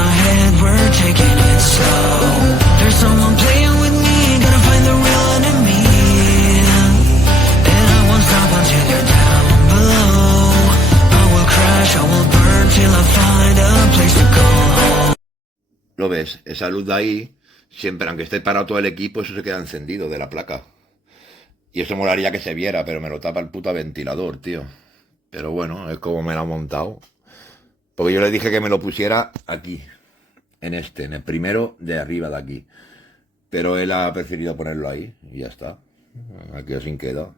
my head, we're taking it slow. There's someone playing with me, gotta find the real enemy. And I won't stop until you're down below. I will crash, I will burn till I find a place to go home. ¿Lo ves? Esa luz de ahí, siempre, aunque esté parado todo el equipo, eso se queda encendido de la placa. Y eso molaría que se viera, pero me lo tapa el puto ventilador, tío. Pero bueno, es como me lo ha montado. Porque yo le dije que me lo pusiera aquí. En el primero de arriba de aquí. Pero él ha preferido ponerlo ahí. Y ya está. Aquí así queda.